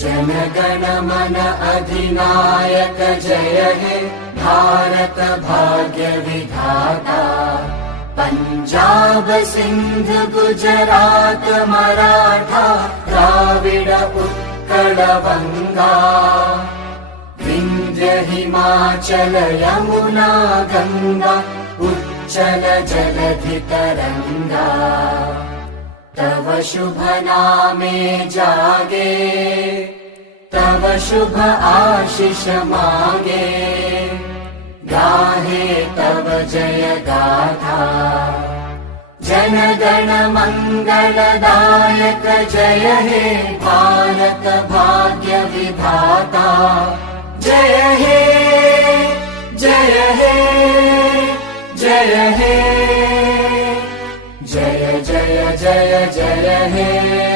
जनगण मन अधिनायक जय हे भारत भाग्य विधाता। पंजाब सिंध गुजरात मराठा द्राविड उत्कल बंगा। विंध्य हिमाचल यमुना गंगा उच्चल जलधि तरंगा। तव शुभ नामे जागे तव शुभ आशीष मांगे। गाहे तव जय गाथा जनगण मंगलदायक जय हे भारत भाग्य विधाता। जय हे जय हे जय हे जय जय जय जय हे।